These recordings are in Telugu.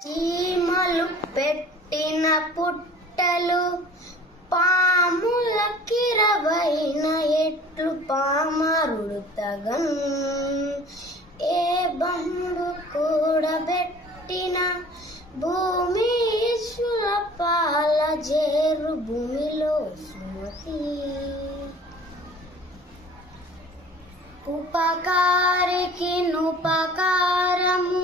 చీమలు పెట్టిన పుట్టలు పాముల కిరవైన ఎట్లు పామరుడు తగన్. ఏ బంబు కూడబెట్టిన భూమి పాల జేరు భూమిలో సుమతి. ఉపకారికి నుపకారము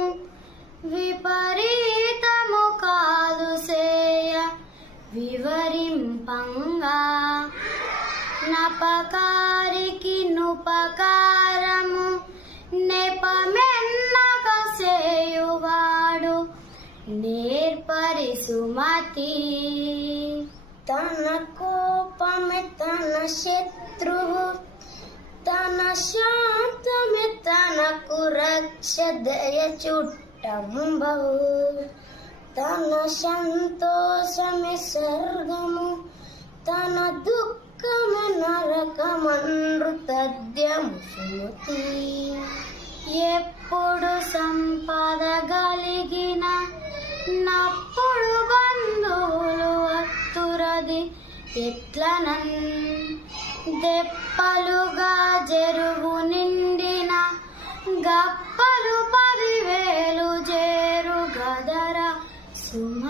విపరీతము కాదు సేయ వివరింపంగా. నపకారికి నుపకారము నెపమెన్నక సేయువాడు నేర్పరి సుమతి. తన కోపమే తన శత్రువు, తన శాంతమే తనకు రక్ష. దయ చుట్టంబవు తన సంతోషమే స్వర్గము, తన దుఃఖమే నరకమన్రు తద్యము సుమతి. ఎప్పుడు సంపద గలిగిన నప్పుడు బంధువులు అత్తురది ఎట్లనన్. దెప్పలుగా చెరువు నిండిన గప్పలు 10,000 చేరు గదర సుమ.